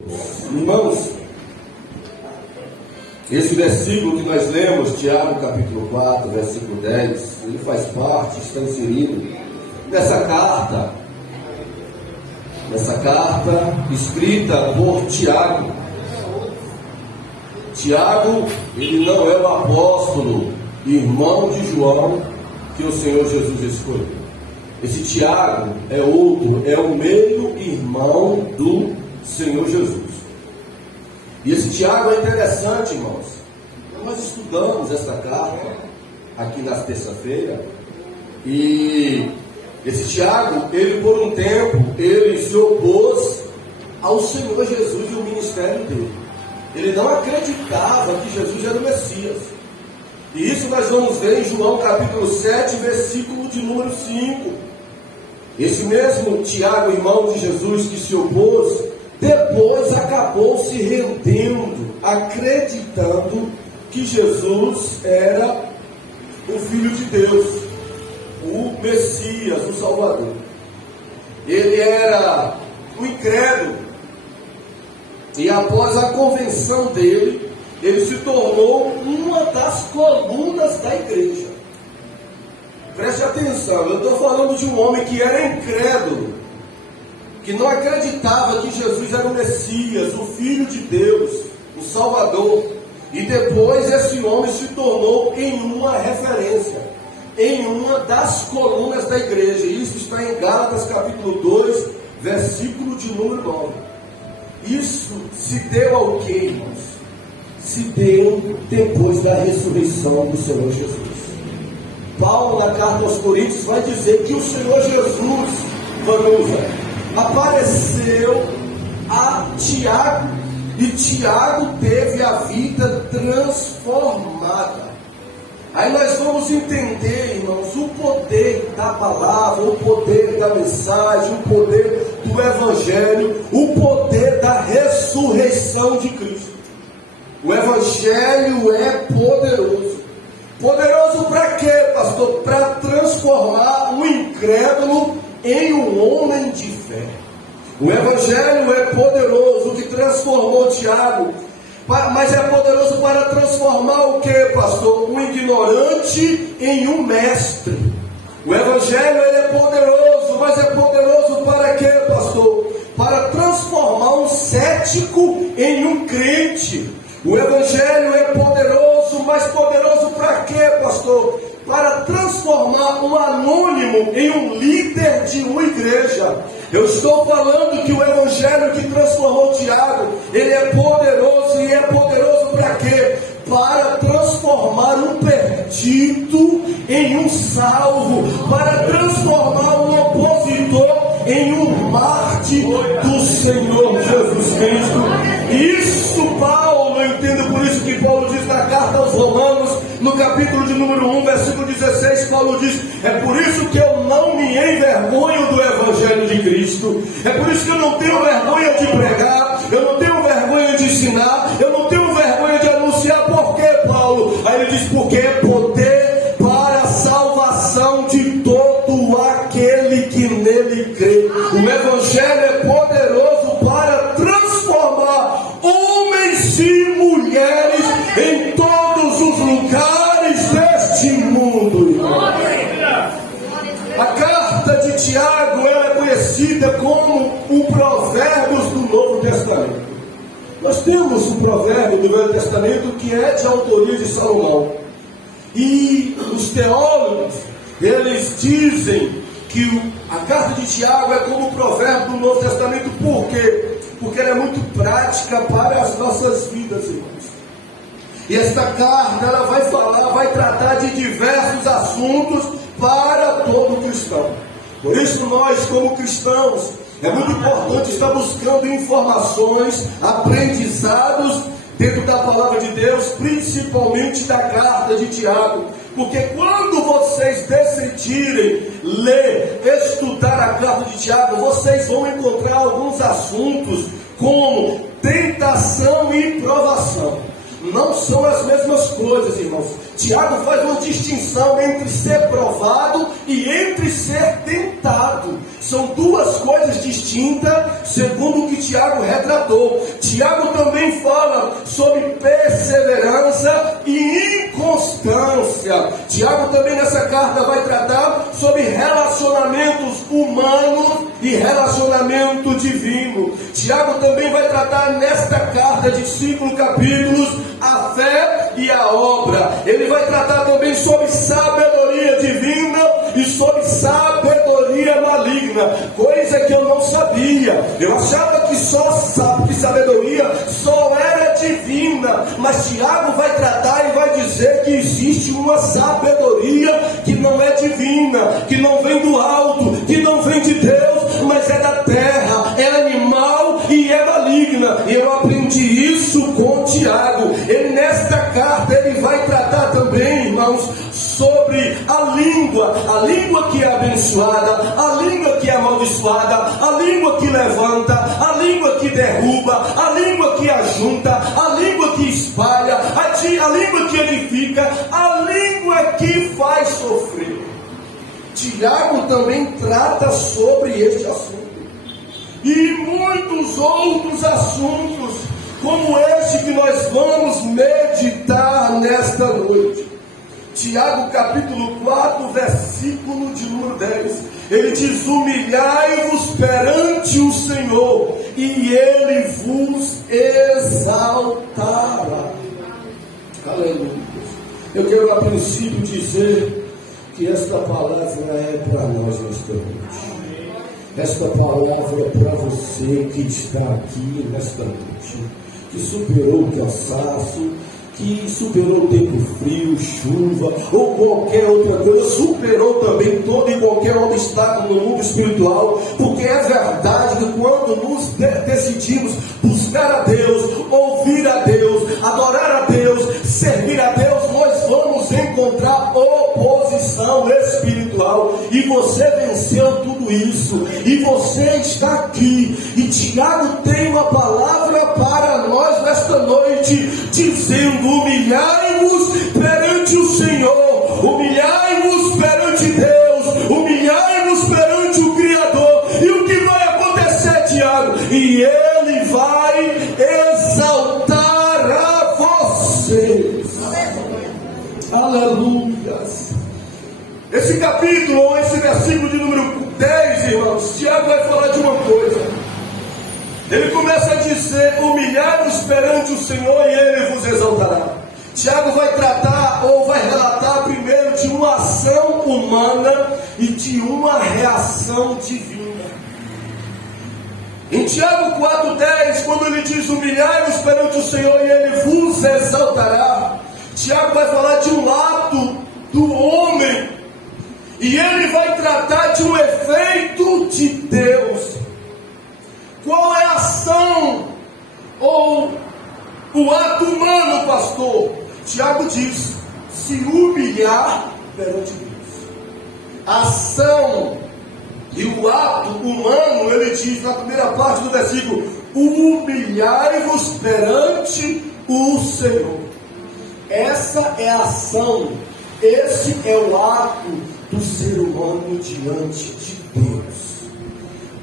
Irmãos, esse versículo que nós lemos, Tiago capítulo 4, versículo 10, ele faz parte, está inserido nessa carta escrita por Tiago. Tiago, ele não é o apóstolo, irmão de João, que o Senhor Jesus escolheu. Esse Tiago é outro, é o meio-irmão do Senhor Jesus. E esse Tiago é interessante, irmãos. Nós estudamos essa carta aqui na terça-feira. E esse Tiago, ele por um tempo, ele se opôs ao Senhor Jesus e o ministério dele. Ele não acreditava que Jesus era o Messias. E isso nós vamos ver em João capítulo 7, versículo de número 5. Esse mesmo Tiago, irmão de Jesus, que se opôs, depois acabou se rendendo, acreditando que Jesus era o Filho de Deus, o Messias, o Salvador. Ele era um incrédulo. E após a convenção dele, ele se tornou uma das colunas da igreja. Preste atenção, eu estou falando de um homem que era incrédulo, que não acreditava que Jesus era o Messias, o Filho de Deus, o Salvador. E depois esse homem se tornou em uma referência, em uma das colunas da igreja. Isso está em Gálatas capítulo 2, versículo de número 9. Isso se deu ao quê, irmãos? Se deu depois da ressurreição do Senhor Jesus. Paulo, na carta aos Coríntios, vai dizer que o Senhor Jesus, apareceu a Tiago, e Tiago teve a vida transformada. Aí nós vamos entender, irmãos, o poder da palavra, o poder da mensagem, o poder do Evangelho, o poder da ressurreição de Cristo. O Evangelho é poderoso. Poderoso para quê, pastor? Para transformar o incrédulo em um homem de fé. O Evangelho é poderoso, que transformou Tiago, mas é poderoso para transformar o que, pastor? Um ignorante em um mestre. O Evangelho ele é poderoso, mas é poderoso para quê, pastor? Para transformar um cético em um crente. O Evangelho é poderoso, mas poderoso para quê, pastor? Para transformar um anônimo em um líder de uma igreja. Eu estou falando que o Evangelho que transformou Tiago, ele é poderoso, e é poderoso para quê? Para transformar um perdido em um salvo, para transformar um opositor em um mártir do Senhor Jesus Cristo. Isso, Paulo, eu entendo por isso que Paulo diz na carta aos Romanos, no capítulo de número 1, versículo 16, Paulo diz: é por isso que eu não me envergonho do Evangelho de Cristo, é por isso que eu não tenho vergonha de pregar, eu não tenho vergonha de ensinar, eu não tenho vergonha de anunciar. Por quê, Paulo? Aí ele diz: porque é poder para a salvação de todo aquele que nele crê. O Evangelho é poderoso para transformar homens e mulheres em todos os lugares deste mundo, irmão. A carta de Tiago ela é conhecida como o Provérbios do Novo Testamento. Nós temos o provérbio do Velho Testamento que é de autoria de Salomão. E os teólogos, eles dizem que a carta de Tiago é como o provérbio do Novo Testamento. Por quê? Porque ela é muito prática para as nossas vidas, irmãos. E esta carta, ela vai tratar de diversos assuntos para todo cristão. Por isso nós, como cristãos, é muito importante estar buscando informações, aprendizados dentro da palavra de Deus, principalmente da carta de Tiago. Porque quando vocês decidirem ler, estudar a carta de Tiago, vocês vão encontrar alguns assuntos como tentação e provação. Não são as mesmas coisas, irmãos. Tiago faz uma distinção entre ser provado e entre ser tentado. São duas coisas distintas, segundo o que Tiago retratou. Tiago também fala sobre perseverança e inconstância. Tiago também nessa carta vai tratar sobre relacionamentos humanos e relacionamento divino. Tiago também vai tratar nesta carta de 5 capítulos a fé e a obra. Ele vai tratar também sobre sabedoria divina e sobre sabedoria maligna, coisa que eu não sabia. Eu achava que sabedoria só era divina, mas Tiago vai tratar e vai dizer que existe uma sabedoria que não é divina, que não vem do alto, que não vem de Deus, mas é da terra, é animal e é maligna. E eu aprendi isso com Tiago. Ele nesta carta ele vai tratar também, irmãos, sobre a língua que é abençoada, a língua que é amaldiçoada, a língua que levanta, a língua que derruba, a língua que ajunta, a língua que espalha, a língua que edifica, a língua que faz sofrer. Tiago também trata sobre este assunto e muitos outros assuntos como este que nós vamos meditar nesta noite. Tiago capítulo 4, versículo de número 10. Ele diz: humilhai-vos perante o Senhor, e Ele vos exaltará. Aleluia. Eu quero a princípio dizer que esta palavra é para nós nesta noite. Esta palavra é para você que está aqui nesta noite, que superou o cansaço, que superou o tempo frio, chuva, ou qualquer outra coisa, superou também todo e qualquer obstáculo no mundo espiritual, porque é verdade que quando nos decidimos buscar a Deus, ouvir a Deus, adorar a Deus, servir a Deus, nós vamos encontrar oposição espiritual, e você venceu tudo isso, e você está aqui, e Tiago tem uma palavra para nós nesta noite, dizendo: humilhai-vos perante o Senhor, humilhai-vos perante Deus, humilhai-vos perante o Criador. E o que vai acontecer, Tiago? E Ele vai exaltar a vocês. Aleluias. Esse capítulo, ou esse versículo de número 10, irmãos, Tiago vai falar de uma coisa. Ele começa a dizer: humilhai-vos perante o Senhor e Ele vos exaltará. Tiago vai tratar, ou vai relatar primeiro de uma ação humana e de uma reação divina. Em Tiago 4,10, quando ele diz: humilhai-vos perante o Senhor e Ele vos exaltará, Tiago vai falar de um ato do homem, e ele vai tratar de um efeito de Deus. Qual é a ação ou o ato humano, pastor? Tiago diz: se humilhar perante Deus. A ação e o ato humano, ele diz na primeira parte do versículo: humilhai-vos perante o Senhor. Essa é a ação, esse é o ato do ser humano diante de Deus.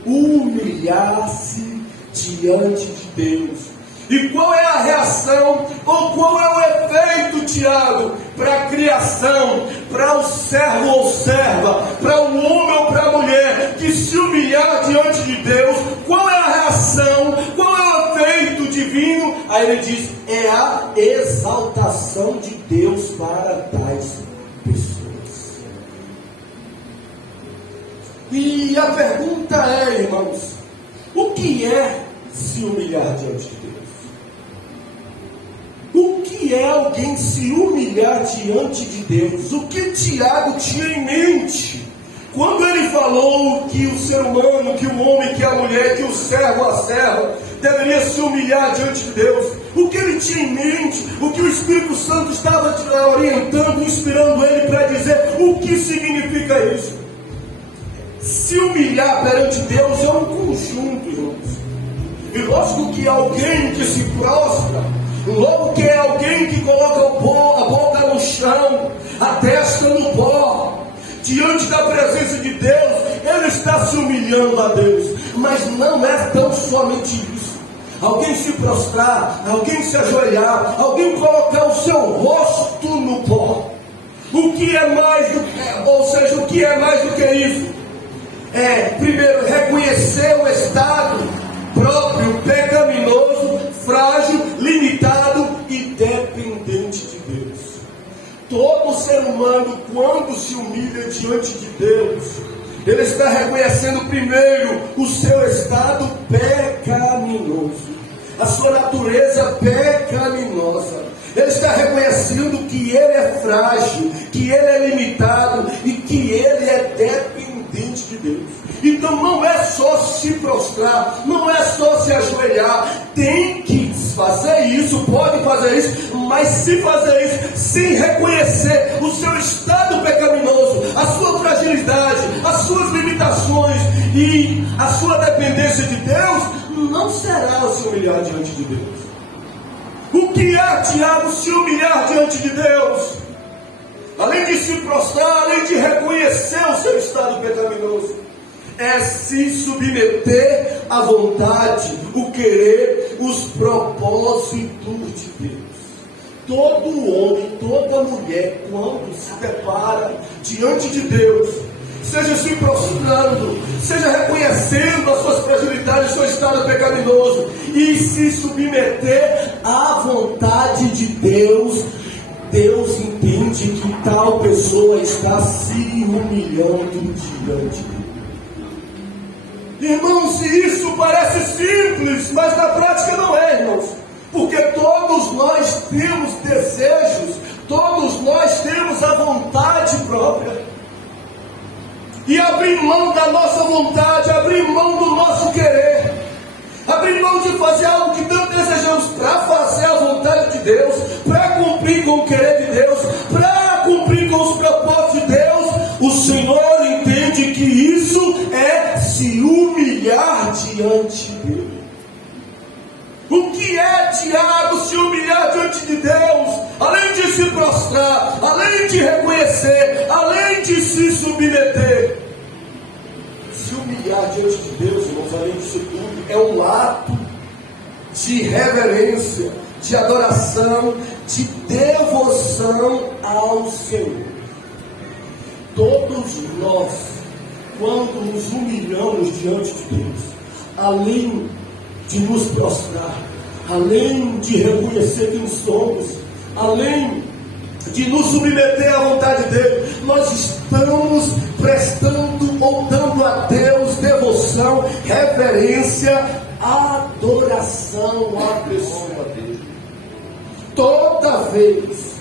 Humilhar-se diante de Deus. E qual é a reação, ou qual é o efeito, Tiago, para a criação, para o servo ou serva, para o homem ou para a mulher que se humilhar diante de Deus? Qual é a reação, qual é o efeito divino? Aí ele diz: é a exaltação de Deus para tais pessoas. E a pergunta é, irmãos, o que é se humilhar diante de Deus? O que é alguém se humilhar diante de Deus? O que Tiago tinha em mente quando ele falou que o ser humano, que o homem, que a mulher, que o servo, a serva deveria se humilhar diante de Deus? O que ele tinha em mente? O que o Espírito Santo estava orientando, inspirando ele para dizer? O que significa isso? Se humilhar perante Deus é um conjunto, irmãos. E lógico que alguém que se prostra, logo que é alguém que coloca a boca no chão a testa no pó, diante da presença de Deus, ele está se humilhando a Deus. Mas não é tão somente isso. Alguém se prostrar, alguém se ajoelhar, alguém colocar o seu rosto no pó. O que é mais do que, ou seja, o que é mais do que isso? Primeiro, reconhecer o estado próprio, pecaminoso, frágil, limitado e dependente de Deus. Todo ser humano, quando se humilha diante de Deus, ele está reconhecendo primeiro o seu estado pecaminoso, a sua natureza pecaminosa. Ele está reconhecendo que ele é frágil, que ele é limitado e que ele é dependente de Deus. Então não é só se prostrar, não é só se ajoelhar, tem que fazer isso, pode fazer isso, mas se fazer isso sem reconhecer o seu estado pecaminoso, a sua fragilidade, as suas limitações e a sua dependência de Deus, não será se humilhar diante de Deus. O que é, Tiago, se humilhar diante de Deus? Além de se prostrar, além de reconhecer o seu estado pecaminoso, é se submeter à vontade, o querer, os propósitos de Deus. Todo homem, toda mulher, quando se depara diante de Deus, seja se prostrando, seja reconhecendo as suas fragilidades, o seu estado pecaminoso, e se submeter à vontade de Deus, Deus entende que tal pessoa está se humilhando diante dele. Irmãos, se isso parece simples, mas na prática não é, irmãos, porque todos nós temos desejos, todos nós temos a vontade própria. E abrir mão da nossa vontade, abrir mão do nosso querer, abrir mão de fazer algo que tanto desejamos para fazer a vontade de Deus, para cumprir com o querer de Deus, para cumprir com os propósitos de Deus, o Senhor entende que isso é se humilhar diante dele. O que é, Tiago, se humilhar diante de Deus? Além de se prostrar, além de reconhecer, além de se submeter. Se humilhar diante de Deus, irmãos, além disso tudo, é um ato de reverência, de adoração, de devoção ao Senhor. Todos nós, quando nos humilhamos diante de Deus, além de nos prostrar, além de reconhecer quem somos, além de nos submeter à vontade dele, nós estamos prestando ou dando a Deus devoção, reverência, adoração à pessoa dele. Toda vez.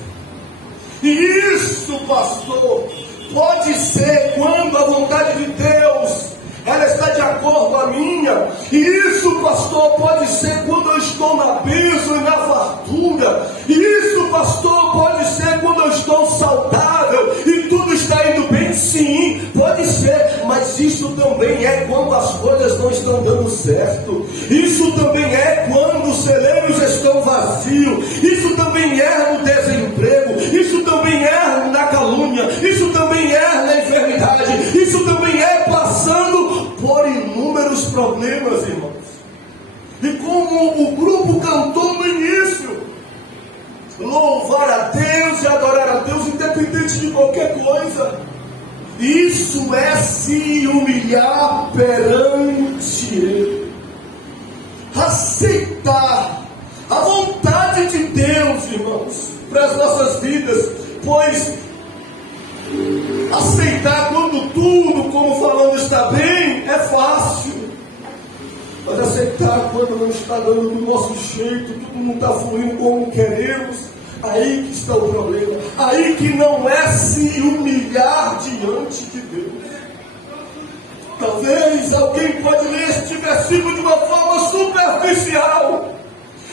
E isso, pastor, pode ser quando a vontade de Deus ela está de acordo com a minha. E isso, pastor, pode ser quando eu estou na bênção e na fartura. E isso, pastor, pode ser quando eu estou saudável e tudo está indo bem. Sim, pode ser. Mas isso também é quando as coisas não estão dando certo. Isso também é quando os celeiros estão vazios. Isso também é no desemprego. Isso também é na calúnia. Isso também é na enfermidade. Isso também é passando por inúmeros problemas, irmãos. E como o grupo cantou no início, louvar a Deus e adorar a Deus independente de qualquer coisa, isso é se humilhar perante Ele, aceitar a vontade de Deus, irmãos, para as nossas vidas, pois aceitar quando tudo, como falando, está bem, é fácil. Mas aceitar quando não está dando do nosso jeito, tudo não está fluindo como queremos, aí que está o problema. Aí que não é se humilhar diante de Deus. Talvez alguém pode ler este versículo de uma forma superficial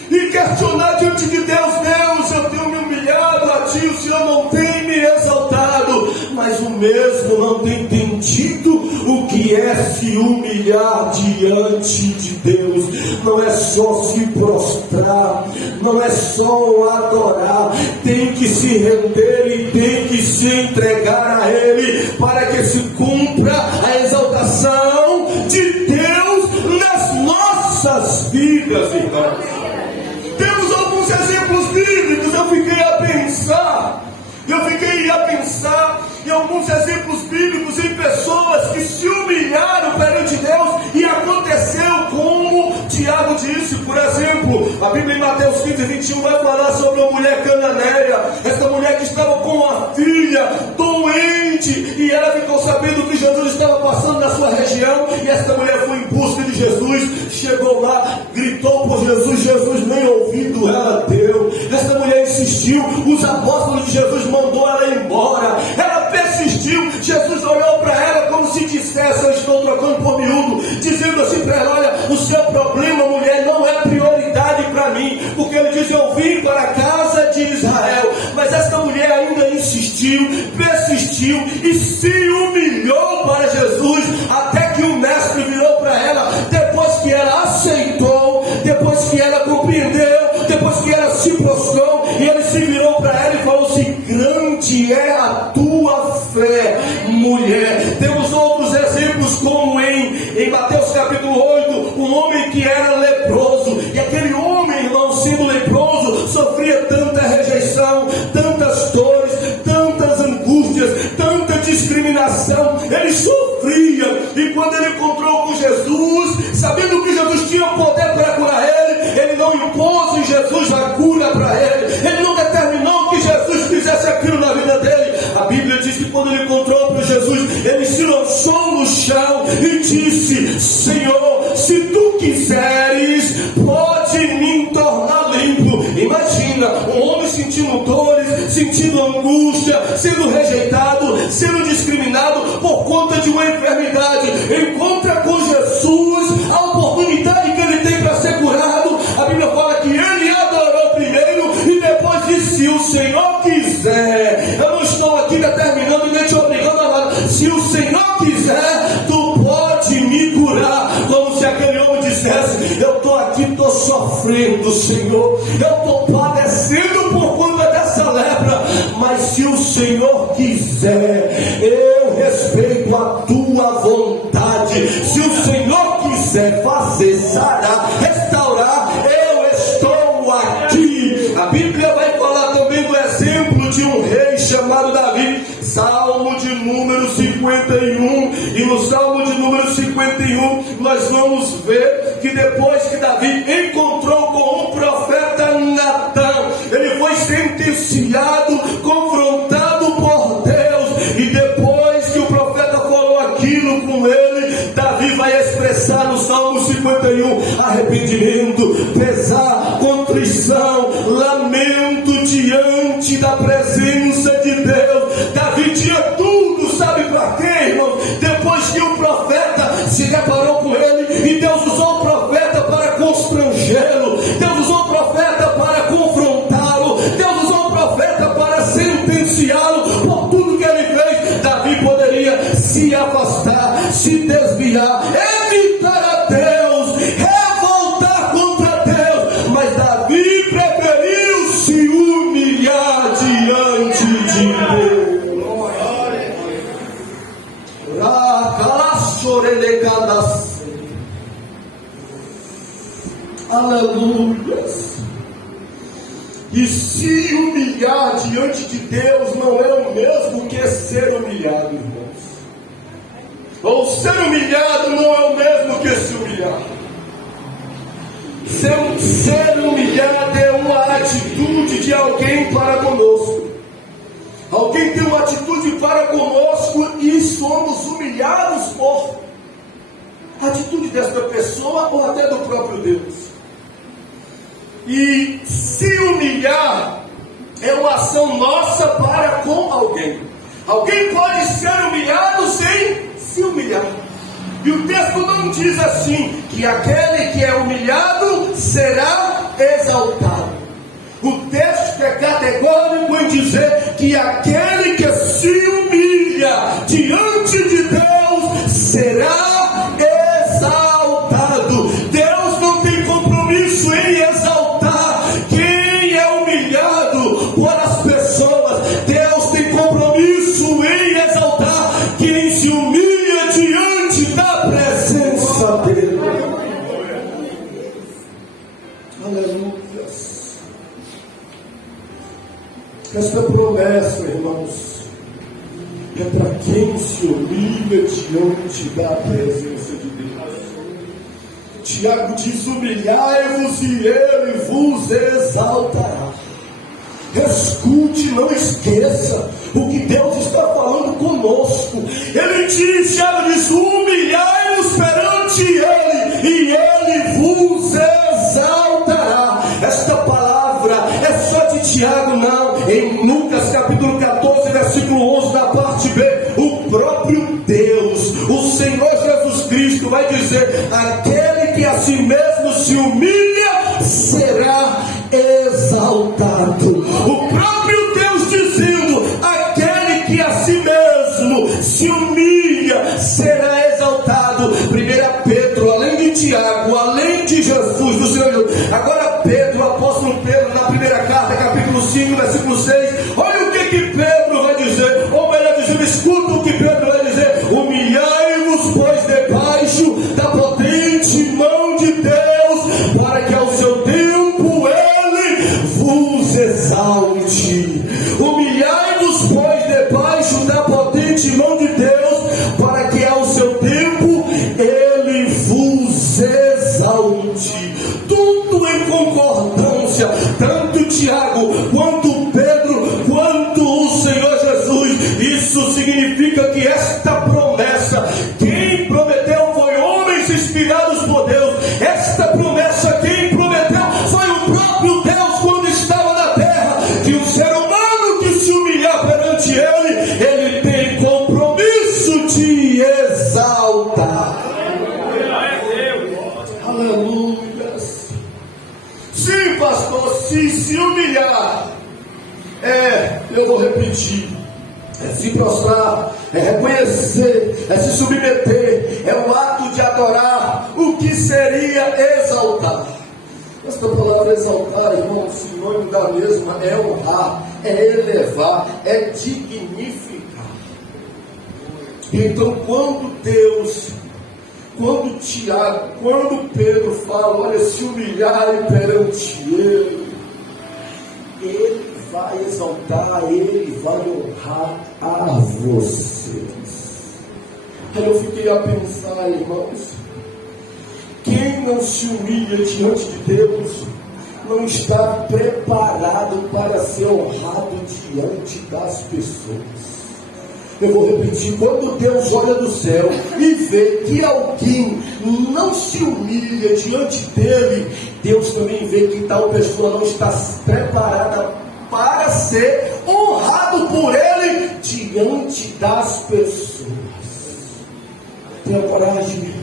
e questionar diante de Deus: Deus, eu tenho me humilhado a Ti, o Senhor não tem me exaltado. Mas o mesmo não tem entendido o que é se humilhar diante de Deus. Não é só se prostrar, não é só adorar, tem que se render e tem que se entregar a Ele, para que se cumpra a exaltação de Deus nas nossas vidas, irmãos. Temos alguns exemplos bíblicos. Eu fiquei a pensar em alguns exemplos bíblicos, em pessoas que se humilharam perante Deus e aconteceu como Tiago disse. Por exemplo, a Bíblia em Mateus 15:21 vai falar sobre uma mulher cananeia. Essa mulher que estava com uma filha doente, e ela ficou sabendo que Jesus estava passando na sua região, e essa mulher foi em busca de Jesus, chegou lá, gritou por Jesus, Jesus nem ouvido ela deu. Essa mulher insistiu, os apóstolos de Jesus mandou ela embora, ela persistiu. Jesus olhou para ela como se dissesse: eu estou trocando por miúdo, dizendo assim para ela: olha, o seu problema, mulher, não é prioridade para mim, porque ele diz: eu vim para a casa de Israel. Mas essa mulher ainda insistiu, persistiu e se humilhou para Jesus, até que o mestre virou para ela, depois que ela aceitou, depois que ela compreendeu, depois que ela se prostrou, e ele se virou para ela e falou assim: grande é a tua fé, mulher. Temos outros exemplos, como em Mateus capítulo 8, um homem que era leproso, e aquele homem, irmão, sendo leproso, sofria tanta rejeição, tantas dores, tantas angústias, tanta discriminação, ele sofria. E quando ele encontrou com Jesus, sabendo que Jesus tinha poder para curar ele não impôs em Jesus a cura para ele não determinou que Jesus fizesse aquilo na vida dele. A Bíblia diz que quando ele encontrou com Jesus, ele se lançou no chão e disse: Senhor, se tu quiseres, pode me tornar limpo. Imagina, um homem sentindo dores, sentindo angústia, sendo rejeitado, sendo discriminado por conta de uma enfermidade, encontra com Jesus a oportunidade que ele tem para ser curado. A Bíblia fala que ele adorou primeiro e depois disse: se o Senhor quiser, eu não estou aqui determinando e nem te obrigando a nada, se o Senhor quiser, tu pode me curar. Como se aquele homem dissesse: eu estou aqui, estou sofrendo, Senhor, eu estou padecendo por conta dessa lepra, mas se o Senhor quiser, eu respeito a tua vontade. Se o Senhor quiser fazer sarar, restaurar, eu estou aqui. A Bíblia vai falar também do exemplo de um rei chamado Davi. Salmo de número 51, e no Salmo de número 51 nós vamos ver que depois que Davi encontrou com o profeta Natã, ele foi sentenciado, confrontado por Deus, e depois que o profeta falou aquilo com ele, Davi vai expressar no Salmo 51 arrependimento, pesar, contrição, lamento diante da presença de Deus. Davi tinha tudo, sabe para quê, irmão? Depois que o profeta se deparou com ele, e Deus usou o profeta para constrangê-lo, Deus usou o profeta para confrontá-lo, Deus usou o profeta para sentenciá-lo por tudo que ele fez. Davi poderia se afastar, se desviar, evitar a Deus, revoltar contra Deus, mas Davi preferiu se humilhar diante de Deus. Aleluia. E se humilhar diante de Deus não é o mesmo que ser humilhado, irmãos. Ou ser humilhado não é o mesmo que se humilhar. Ser humilhado é uma atitude de alguém para conosco. Alguém tem uma atitude para conosco e somos humilhados por atitude desta pessoa ou até do próprio Deus. E se humilhar é uma ação nossa para com alguém. Alguém pode ser humilhado sem se humilhar. E o texto não diz assim, que aquele que é humilhado será exaltado. O texto é categórico em dizer que aquele que se humilha diante de Deus Esta promessa, irmãos, é para quem se humilha diante da presença de Deus. Tiago diz: humilhai-vos e ele vos exaltará. Escute, não esqueça o que Deus está falando conosco. Ele diz, Tiago diz: humilhai-vos perante ele e ele vos exaltará. Esta palavra é só de Tiago? Não. Em Lucas capítulo 14, versículo 11, na parte B, o próprio Deus, o Senhor Jesus Cristo, vai dizer: aquele que a si mesmo se humilha será exaltado. O próprio Deus dizendo: aquele que a si mesmo se humilha será exaltado. 1 Pedro, além de Tiago, além de Jesus, do Senhor Jesus, agora Pedro, o apóstolo Pedro, na primeira carta, capítulo 5, versículo 6, olha o que Pedro vai dizer, ou melhor dizendo, escuta o que Pedro vai dizer: humilhai-vos, pois, debaixo da potente mão de Deus, para que ao seu tempo ele vos exalte. Humilhai-vos, pois, debaixo da potente mão de Deus, para que ao seu tempo ele vos exalte. Tudo em concordância, tanto Tiago quanto Pedro, quanto o Senhor Jesus. Isso significa que esta promessa, quem prometeu foi homens inspirados por Deus. Esta promessa, quem prometeu foi o próprio Deus quando estava na terra, que o ser humano que se humilhar perante ele tem compromisso de exaltar. Aleluia. Sim, pastor, se humilhar, eu vou repetir, é se prostrar, é reconhecer, é se submeter, é o ato de adorar, o que seria exaltar. Esta palavra exaltar, irmão, o sinônimo da mesma é honrar, é elevar, é dignificar. Então, quando Tiago, quando Pedro fala, olha, se humilharem perante ele vai exaltar, ele vai honrar a vocês. Aí eu fiquei a pensar, irmãos, quem não se humilha diante de Deus não está preparado para ser honrado diante das pessoas. Eu vou repetir: quando Deus olha do céu e vê que alguém não se humilha diante dele, Deus também vê que tal pessoa não está preparada para ser honrado por ele diante das pessoas. Tenha coragem,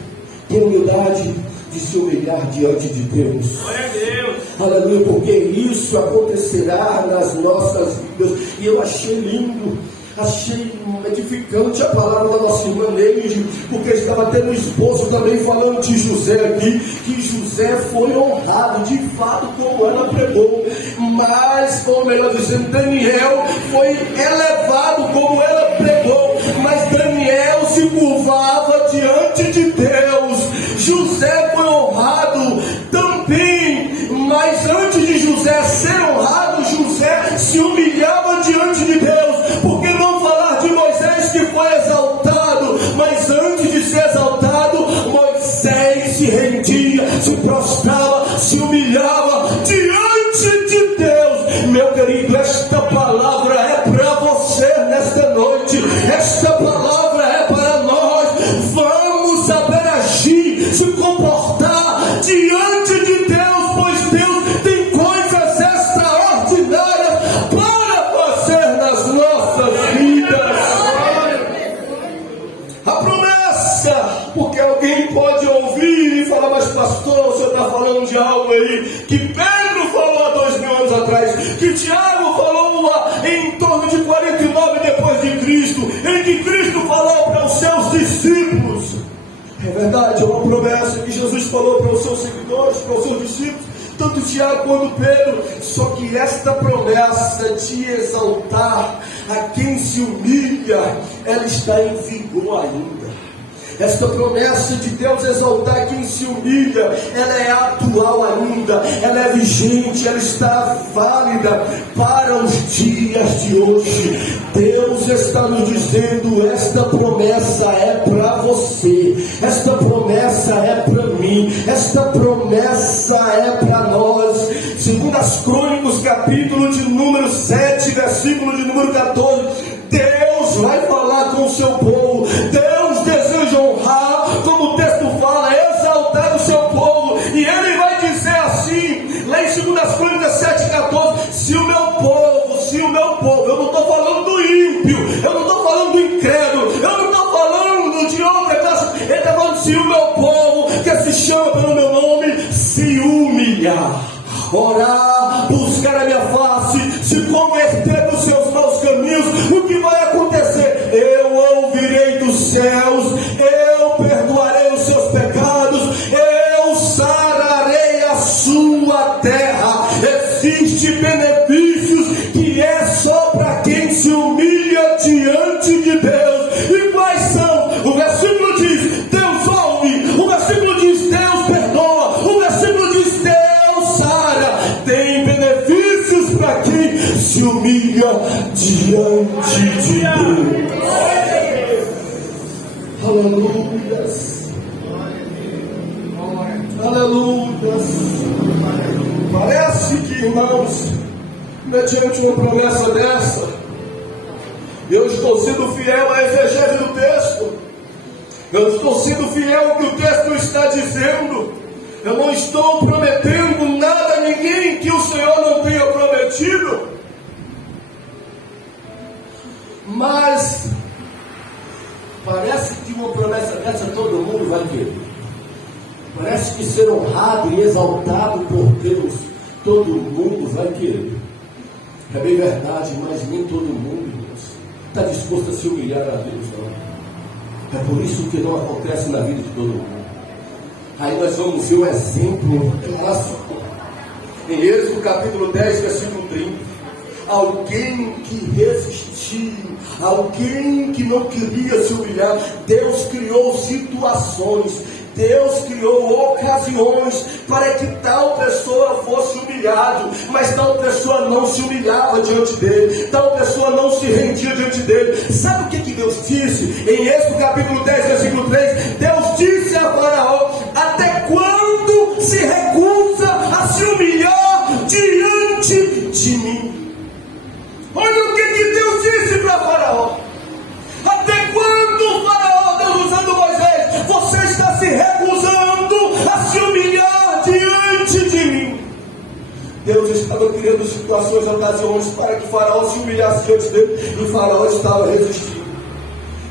tenha humildade de se humilhar diante de Deus. Glória a Deus. Aleluia, porque isso acontecerá nas nossas vidas. E eu achei lindo, achei edificante a palavra da nossa irmã Neide, porque estava tendo um esposo também falando de José aqui, que José foi honrado de fato como ela pregou, mas, ou melhor dizendo, Daniel foi elevado como ela pregou, mas Daniel se curvava diante de Deus. José foi honrado também, mas antes de José ser honrado, José se humilhava diante de Deus. Porque não falar de Moisés, que foi exaltado, mas antes de ser exaltado, Moisés se rendia, se prostrava, se humilhava diante de Deus. Meu querido, esta palavra é para você nesta noite, esta palavra é para nós. Vamos saber agir, se comportar diante de Deus, pois Deus tem coisas extraordinárias para fazer nas nossas vidas. A promessa, porque alguém pode ouvir e falar: mas pastor, você está falando de algo aí que Pedro falou há 2000 anos atrás, que Tiago falou em torno de 49 depois de Cristo, em que Cristo falou para os seus discípulos. É verdade, é uma promessa que Jesus falou para os seus seguidores, para os seus discípulos, tanto Tiago quanto Pedro. Só que esta promessa de exaltar a quem se humilha, ela está em vigor ainda. Esta promessa de Deus exaltar quem se humilha, ela é atual ainda, ela é vigente, ela está válida para os dias de hoje. Deus está nos dizendo: esta promessa é para você, esta promessa é para mim, esta promessa é para nós. Segundo as Crônicas, capítulo de número 7, versículo de número 14, Deus vai falar com o seu povo. Deus deseja honrar, como o texto fala, exaltar o seu povo, e Ele vai dizer assim, lá em 2 Crônicas 7,14: se o meu povo, eu não estou falando do ímpio, eu não estou falando do incrédulo, eu não estou falando de outra classe, Ele está falando: se o meu povo, que se chama pelo meu nome, se humilhar, orar, buscar a minha face, se converter dos seus maus caminhos, o que vai acontecer? Eu ouvirei dos céus, eu perdoarei os seus pecados, eu sararei a sua terra. Existem benefícios que é só para quem se humilha diante de Deus. E quais são? O versículo diz: Deus ouve. O versículo diz: Deus perdoa. O versículo diz: Deus sara. Tem benefícios para quem se humilha diante de Deus. Aleluias. Aleluias. Parece que, irmãos, mediante uma promessa dessa, eu estou sendo fiel à exegese do texto, eu estou sendo fiel ao que o texto está dizendo, eu não estou prometendo nada a ninguém que o Senhor não tenha prometido, mas parece que uma promessa dessa todo mundo vai querer. Parece que ser honrado e exaltado por Deus todo mundo vai querer. É bem verdade, mas nem todo mundo, irmãos, está disposto a se humilhar a Deus, não. É por isso que não acontece na vida de todo mundo. Aí nós vamos ver um exemplo clássico em Êxodo capítulo 10, versículo 30. Alguém que resistiu, alguém que não queria se humilhar. Deus criou situações, Deus criou ocasiões para que tal pessoa fosse humilhado, mas tal pessoa não se humilhava diante dele, tal pessoa não se rendia diante dele. Sabe o que Deus disse? Em Êxodo capítulo 10, versículo 3, Deus disse a Faraó: até quando se recusa a se humilhar diante de mim? Olha o que Deus disse para Faraó. Até quando, Faraó, Deus usando Moisés, você está se recusando a se humilhar diante de mim? Deus estava criando situações, ocasiões para que Faraó se humilhasse diante dele, e Faraó estava resistindo.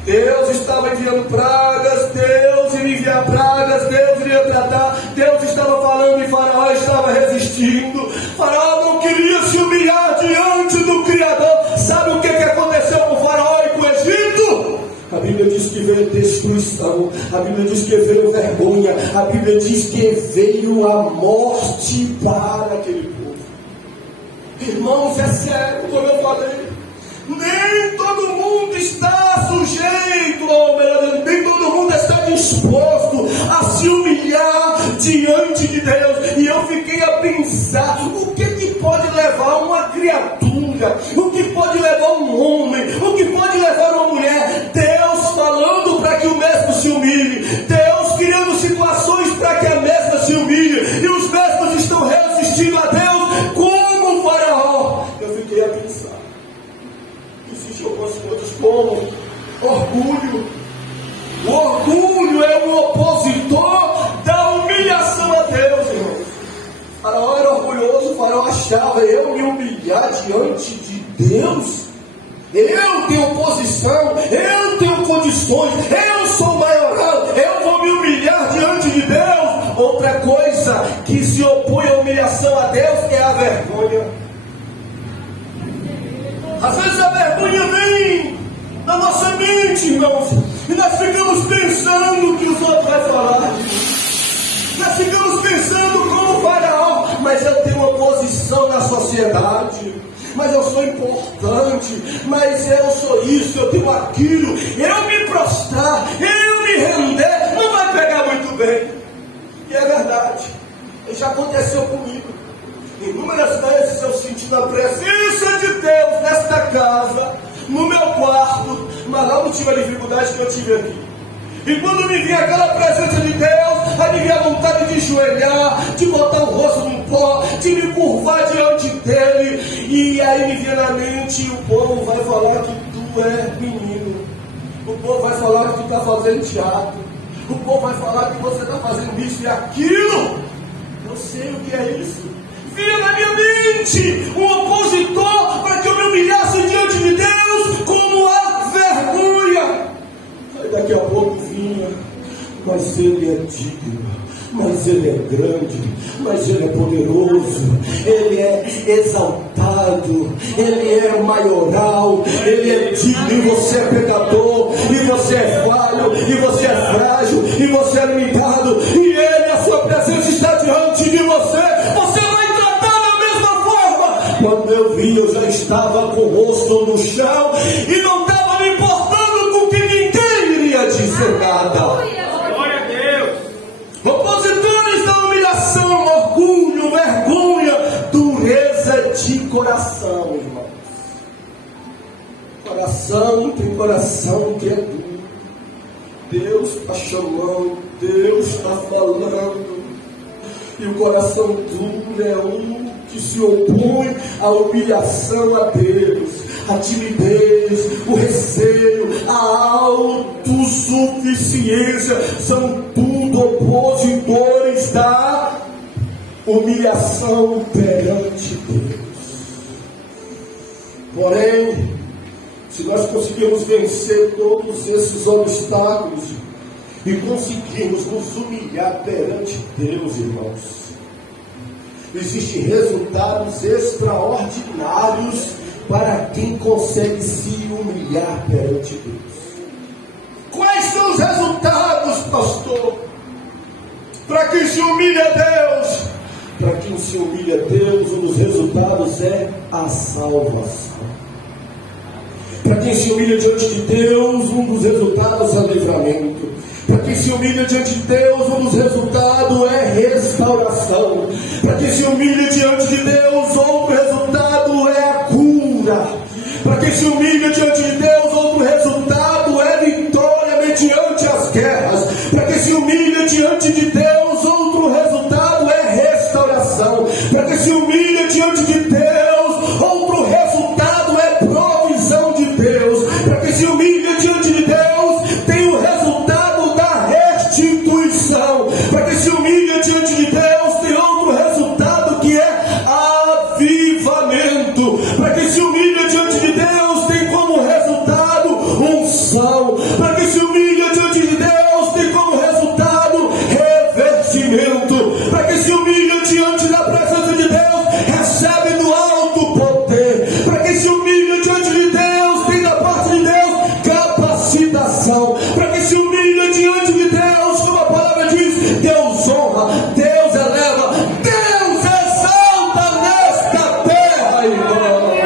Deus estava enviando pragas, Deus iria enviar pragas, Deus iria tratar, Deus estava falando e Faraó estava resistindo. Faraó não queria se humilhar diante do Criador. Sabe o que aconteceu com Faraó e com o Egito? A Bíblia diz que veio destruição, a Bíblia diz que veio vergonha, a Bíblia diz que veio a morte para aquele povo. Irmãos, é sério, como eu falei, nem todo mundo está sujeito, nem todo mundo está disposto a se humilhar diante de Deus. E eu fiquei a pensar: o que pode levar uma criatura, o que pode levar um homem, o que pode levar uma mulher? Deus falando para que o mesmo se humilhe, Deus criando situações para que a mesma se humilhe, e os mesmos estão resistindo a Deus como o Faraó. Eu fiquei a pensar: existem algumas coisas como orgulho. O orgulho é um opositor da humilhação a Deus, irmãos. Faraó era orgulhoso. Faraó achava: eu me humilhar diante de Deus, eu tenho posição, eu tenho condições, eu sou maioral, eu vou me humilhar diante de Deus. Outra coisa que se opõe à humilhação a Deus é a vergonha. Às vezes a vergonha vem na nossa mente, irmãos, e nós ficamos pensando o que os outros vão falar. Nós ficamos pensando como Faraó: mas eu tenho uma posição na sociedade, mas eu sou importante, mas eu sou isso, eu tenho aquilo. Eu me prostrar, eu me render bem. E é verdade. Já aconteceu comigo. Inúmeras vezes eu senti a presença de Deus nesta casa, no meu quarto, mas não tive a dificuldade que eu tive aqui. E quando me vinha aquela presença de Deus, aí me vinha a vontade de joelhar, de botar o rosto no pó, de me curvar diante dele. E aí me vinha na mente: o povo vai falar que tu é menino, o povo vai falar que tu está fazendo teatro, o povo vai falar que você está fazendo isso e aquilo. Eu sei o que é isso. Vinha na minha mente um opositor para que eu me humilhasse diante de Deus como a vergonha. Aí daqui a pouco vinha: mas ele é digno, mas ele é grande, mas ele é poderoso, ele é exaltado, ele é maioral, ele é digno. E você é pecador, e você é falho, e você é frágil, e você é limitado, e ele, a sua presença está diante de você. Você vai tratar da mesma forma. Quando eu vi, eu já estava com o rosto no chão e não estava me importando com que ninguém iria dizer nada. Glória a Deus. Opositores da humilhação, orgulho, vergonha, dureza de coração, irmãos. Coração, tem coração que é duro. Deus está chamando, Deus está falando. E o coração duro é um que se opõe à humilhação a Deus, a timidez, o receio, a autossuficiência, são tudo opositores da humilhação perante Deus. Porém, se nós conseguirmos vencer todos esses obstáculos e conseguirmos nos humilhar perante Deus, irmãos, existem resultados extraordinários para quem consegue se humilhar perante Deus. Quais são os resultados, pastor? Para quem se humilha a Deus? Para quem se humilha a Deus, um dos resultados é a salvação. Para quem se humilha diante de Deus, um dos resultados é livramento. Para quem se humilha diante de Deus, um dos resultados é restauração. Para quem se humilha diante de Deus, outro resultado é a cura. Para quem se humilha diante de Deus, outro resultado é vitória mediante as guerras. Para quem se humilha diante de Deus, outro resultado é restauração. Para quem se humilha diante de Deus, outro resultado é provisão de Deus. Para quem se humilha diante de Deus, tem o resultado da restituição. Para quem se humilha diante de Deus, tem outro resultado que é avivamento. Para quem se humilha diante de Deus, tem como resultado unção. Para quem se humilha diante de Deus, tem como resultado revestimento. Para quem se humilha diante da presença de Deus, recebe do alto poder. Para quem se humilha diante de Deus, tem da parte de Deus capacitação. Para quem se humilha diante de Deus, como a palavra diz, Deus honra, Deus eleva, Deus exalta nesta terra, irmão.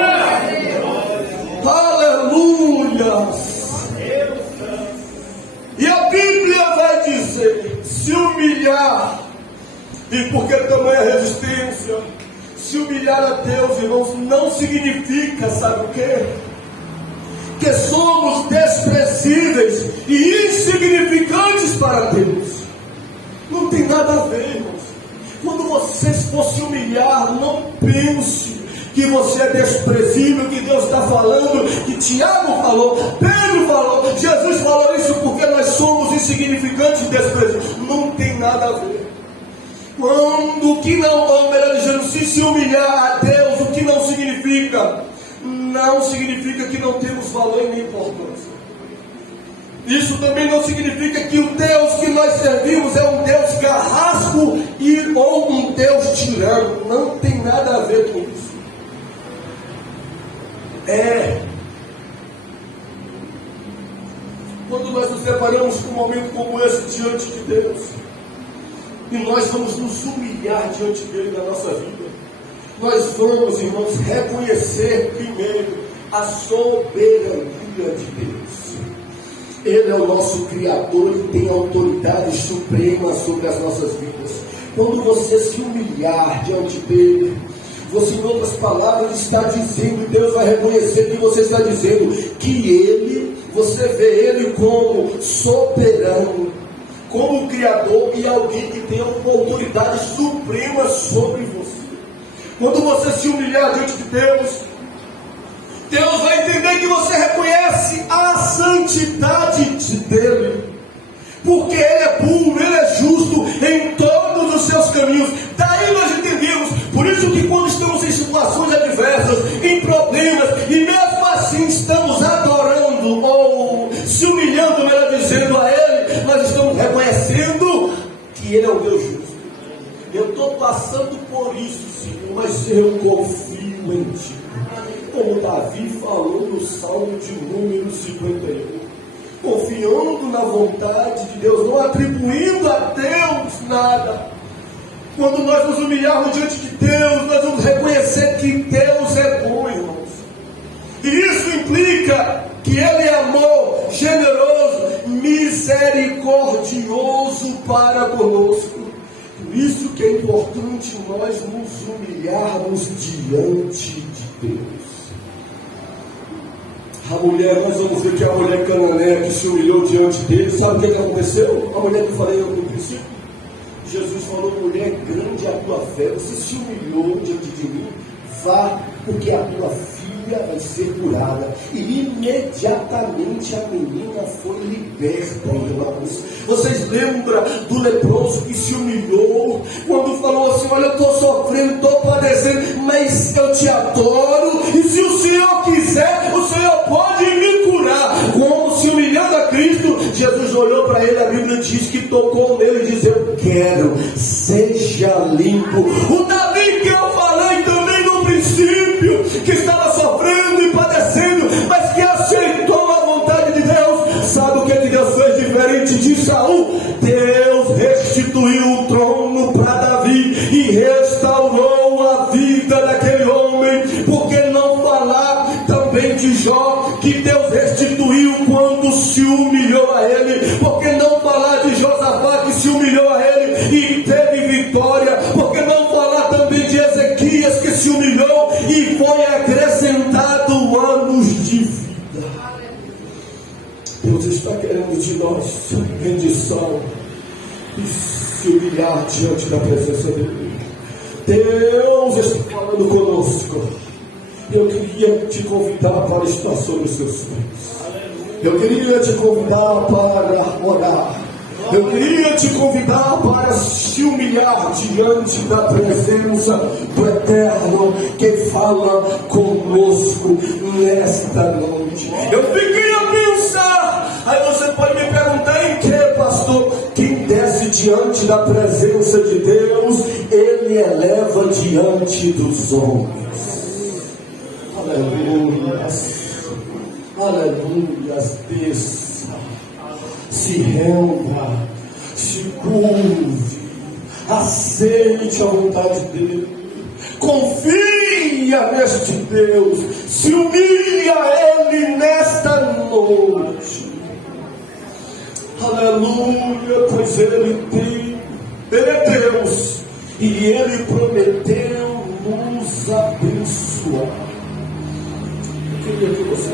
Aleluia. E a Bíblia vai dizer: se humilhar. E por que tamanha resistência? Se humilhar a Deus, irmãos, não significa, sabe o quê? Que somos desprezíveis e insignificantes para Deus. Não tem nada a ver, irmãos. Quando você for se humilhar, não pense que você é desprezível, que Deus está falando, que Tiago falou, Pedro falou, Jesus falou isso porque nós somos insignificantes e desprezíveis. Não tem nada a ver. Quando o que não, ou melhor dizendo, se humilhar a Deus, o que não significa? Não significa que não temos valor e nem importância. Isso também não significa que o Deus que nós servimos é um Deus carrasco ou um Deus tirano. Não tem nada a ver com isso. Quando nós nos deparamos com um momento como esse diante de Deus, e nós vamos nos humilhar diante dele na nossa vida, nós vamos, irmãos, reconhecer primeiro a soberania de Deus. Ele é o nosso Criador e tem autoridade suprema sobre as nossas vidas. Quando você se humilhar diante dele, você, em outras palavras, está dizendo, Deus vai reconhecer que você está dizendo que ele, você vê ele como soberano, como Criador e alguém que tem uma autoridade suprema sobre você. Quando você se humilhar diante de Deus, Deus vai entender que você reconhece a santidade dele, porque ele é puro, ele é justo em todos os seus caminhos. Daí nós entendemos, por isso que quando estamos em situações adversas, em problemas, e mesmo assim estamos adorando ou se humilhando, melhor dizendo, a ele, nós estamos reconhecendo que ele é o Deus justo. Eu estou passando por isso, Senhor, mas eu confio em ti. Como Davi falou no Salmo de número 51, confiando na vontade de Deus, não atribuindo a Deus nada. Quando nós nos humilharmos diante de Deus, nós vamos reconhecer que Deus é bom, irmãos. E isso implica que Ele é amor, generoso, misericordioso para conosco. Por isso que é importante nós nos humilharmos diante de Deus. A mulher, nós vamos ver que a mulher cananeia que se humilhou diante dele, sabe o que aconteceu? A mulher que eu falei no princípio, Jesus falou: mulher, grande é a tua fé, você se humilhou diante de mim, vá, porque a tua filha vai ser curada. E imediatamente a menina foi liberta, irmãos. Vocês lembram do leproso que se humilhou, quando falou assim: olha, eu estou sofrendo, estou padecendo, mas eu te adoro, e se o Senhor quiser, o Senhor pode me curar. Como se humilhando a Cristo, Jesus olhou para ele, a Bíblia diz que tocou nele e disse: eu quero, seja limpo. O Davi que eu falei também no princípio, que estava sofrendo e padecendo, mas que aceitou a vontade de Deus. Sabe o que Deus fez diferente de Saul? Deus restituiu o trono para Davi e restaurou a vida daquele homem. Por que não falar também de Jó, que Deus restituiu quando se humilhou a ele? Por que não falar de Josafá, que se humilhou a ele e teve vitória? Por que não falar também de Ezequias, que se humilhou e foi acrescentado anos de vida? Deus está querendo de nós rendição e se humilhar diante da presença dele. Deus está falando conosco. Eu queria te convidar para estar sobre os seus pés. Eu queria te convidar para orar. Eu queria te convidar para se humilhar diante da presença do Eterno, que fala conosco nesta noite. Eu fiquei a pensar. Aí você pode me perguntar: em que, pastor? Quem desce diante da presença de Deus, ele eleva diante dos homens. Aleluias, aleluias. Desça, se renda, se curve, aceite a vontade dele, confia neste Deus, se humilha a ele nesta noite. Aleluia, pois ele é Deus e ele prometeu nos abençoar. Eu queria que você